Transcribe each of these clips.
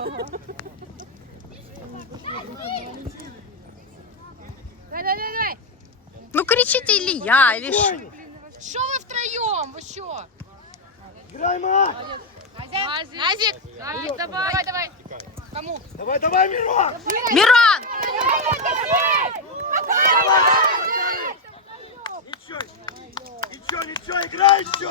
Давай, давай, давай. Ну кричите или я, или что? Что вы втроем? Вы что? Грайма! Азик! Азик! Давай, давай, Кому? Давай, давай, Мирон! Мирон! Давай! Ничего, ничего, играй еще!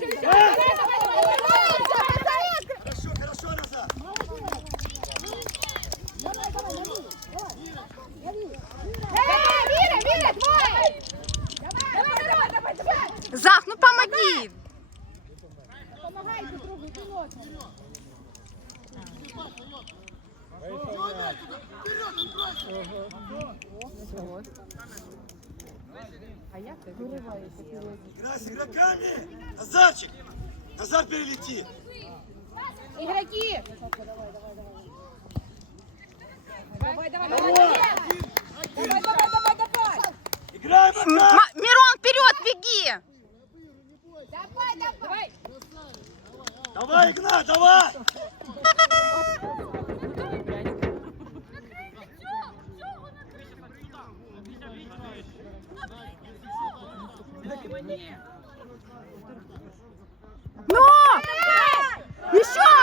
Sure, sure. Yeah. Игра с игроками! Назарчик! Назар перелети! Игроки! Давай, вперед, беги! давай, давай, давай, давай, давай, давай, давай, Давай, давай! Давай, Игнат, давай! давай, давай. давай, давай, давай. Играй, стороне. Но! Привет! Еще!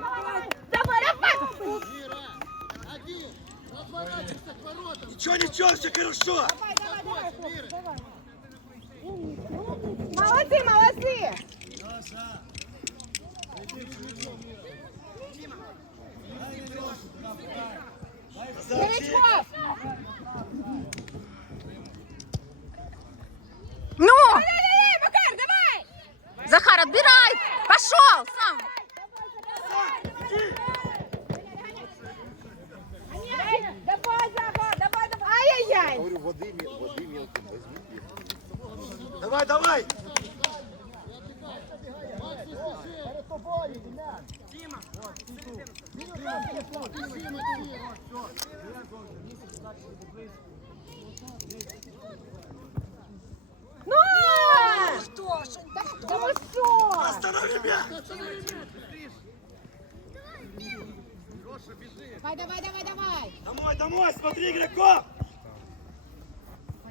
Давай, давай, давай! Ничего, ничего, все хорошо! Молодцы, молодцы! Ну! Макар, давай! Захар, отбирай! Пошел! Сам! Я говорю, воды, воды мелкие, возьми. Давай, давай! Нет! Ну! Что ж, да что? что? Останови меня! Давай, давай, давай, давай! Домой, домой, смотри, Греков!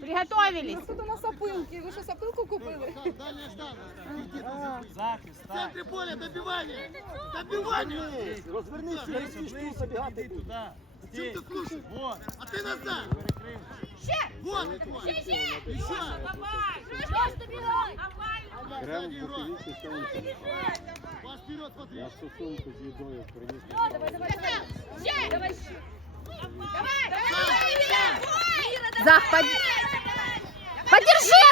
Приготовились. Я тут у нас опылки. Да? Вы что, опылку купили? Дальняя стадия. Захист. В центре поля добивание. Добивание. Развернись. Развернись. Забегай туда. Здесь. Вот. А ты назад. Ще! Вон! Ще, ще! Йоша, давай! Жиша, добивай! Давай! Грамм купивите, что он сейчас. Я что сумку с едой принесу. Все, давай, давай, давай! Ще! Давай, ще! Давай, давай, давай! Зах, поддержи!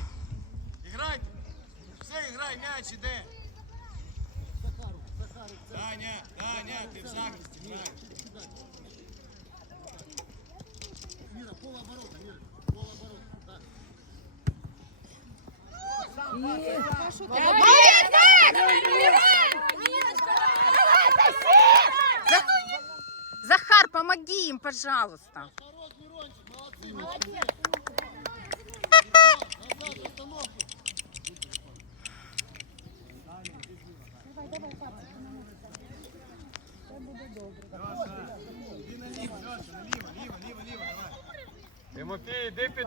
Играй! Все, играй, мяч, иди! Таня, Таня, ты в загрузке, играй! пол оборота, Мира, пол оборота, Захар, помоги им, пожалуйста. Молодец.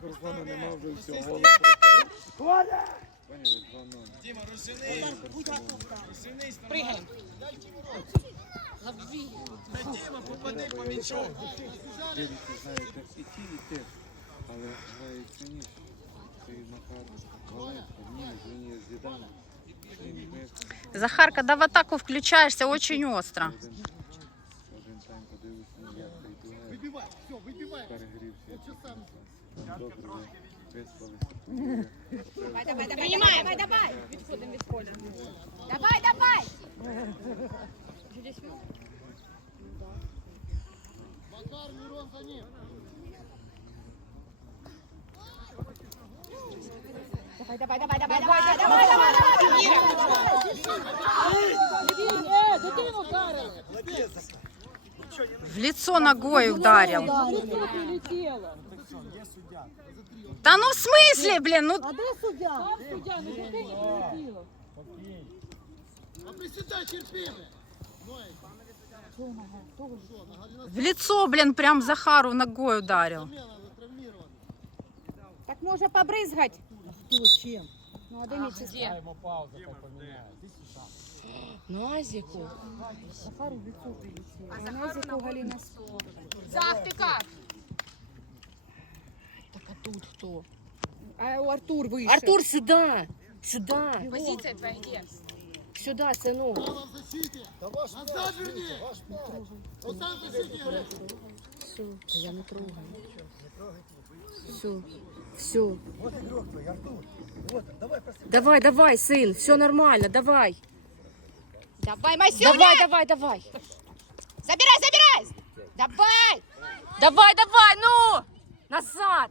Сотник Руслана нема вже все. Дима, розжени! Прыгай! Дима, попади по Захарка, да в атаку включаешься очень остро. Давай, давай, давай, Принимаем. давай, давай, Видходом, где Да ну в смысле, блин, ну... В лицо, блин, прям Захару ногой не ударил. Не так можно побрызгать? Ну, а, а дай тут кто? А у Артур выше. Артур, сюда! Сюда! Вон, позиция вот, твоя где? Сюда, сынок. Да ваш Вот там засите, Все, я не трогаю. Все, все. давай, Давай, давай, сын, все нормально, давай. Давай, Масюня! Давай, давай, давай. Забирай, забирай! Давай! Давай, давай, ну! Назад!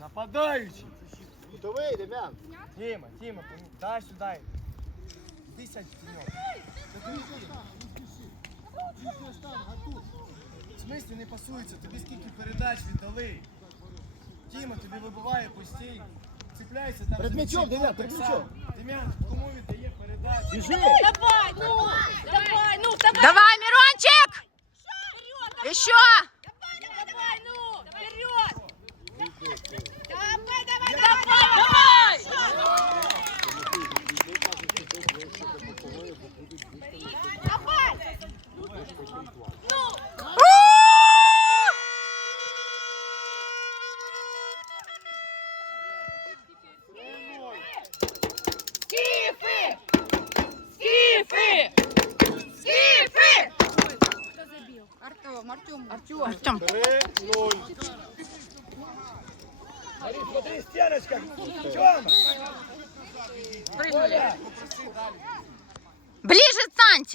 Нападающий! Давай, ребят! Тима, Тима, дай сюда! Да Тысяч ты а в смысле не пасуется? Тебе сколько передач дали? Тима, тебе выбывает постей. Цепляйся там. Перед мячом, Демян, перед мячом. Демян, кому видає передачу? Бежи! Давай, ну, давай давай, давай, давай. давай, давай, ну, давай. Давай, Мирончик! Верю, давай. Еще! Давай. Oh, oh, oh.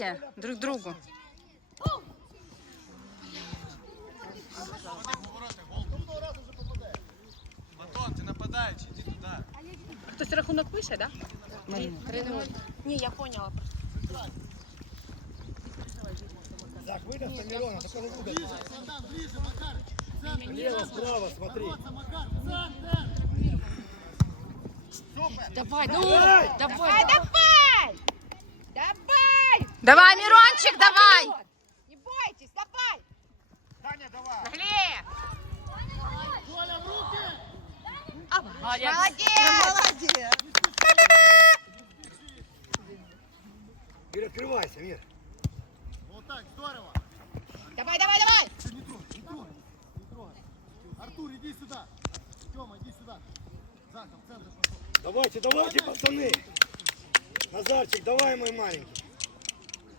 Помогайте друг другу. Батон, ты нападаешь, иди туда. То есть рахунок выше, да? Не, я поняла Так, выдох Самирона, Давай, ну, давай, давай. давай. Давай, Мирончик, давай! Не бойтесь, давай! Таня, давай! Наглее! Молодец! Молодец! Мир, Мир! Вот так, здорово! Давай, давай, давай! Не трогай, не трогай! Не трогай! Артур, иди сюда! Тёма, иди сюда! Давайте, давайте, пацаны! Назарчик, давай, мой маленький!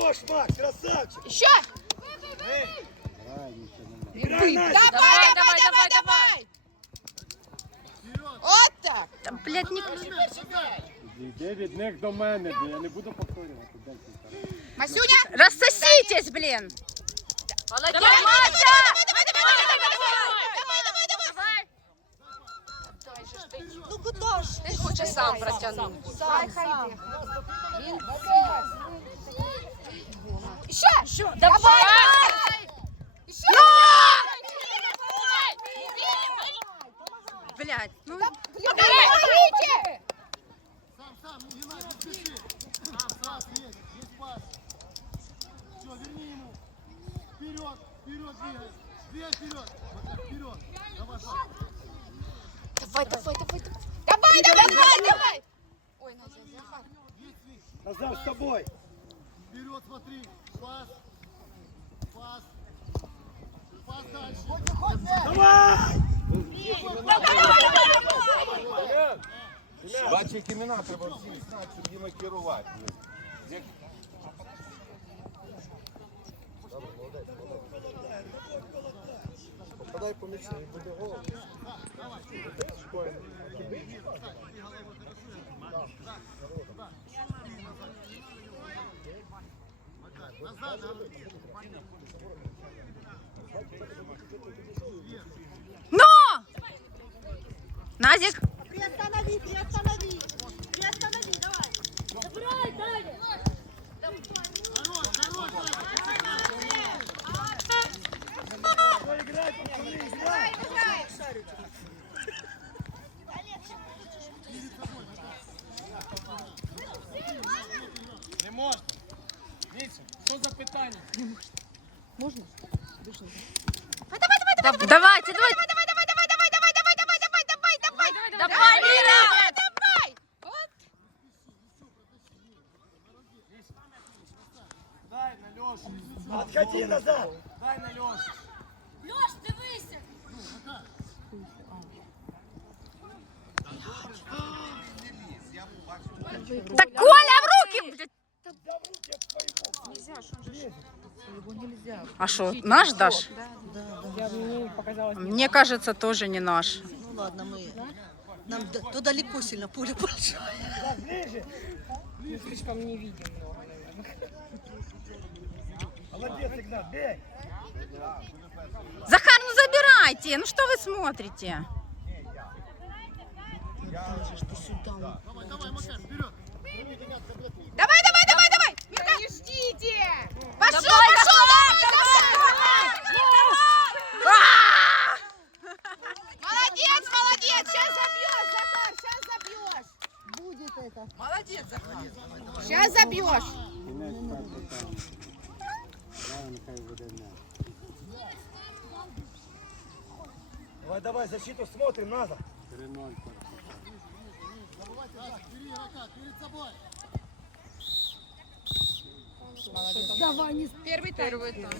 Хорош, Макс, красавчик! Еще! Давай, давай, давай, давай! давай, Вот так! Там, блядь, не кусай! Девять до мене, я не буду повторять. Масюня! Рассоситесь, блин! Молодец, Мася! Давай, давай, давай, давай, давай! Ну куда ж? Ты хочешь сам протянуть? Сам, сам. Сейчас! Давай! давай Блять, ну... Покажите! вот давай, Добавь, давай, Нав давай, ]Sir. давай! Ты давай, тебе, давай, жаль. давай, давай! Ой, Назар, я с тобой! Вперед, смотри! Бачить імена треба всі знати, щоб їм керувати. Добре, молодець, молодець. Попадай по мічі, і буде голову. Добре, добре. Назик! Лёша, О, так а -а -а. Лили, лили. Ой, да бай, в Коля в руки, А да. ja. что, наш дашь? Мне кажется, да. тоже не наш. Ну ладно, мы... Да? Нам то да, да. далеко сильно пуля большая. Молодец, Игнат, бей. Захар, ну забирайте! Ну что вы смотрите? им надо? Давай, не первый, первый.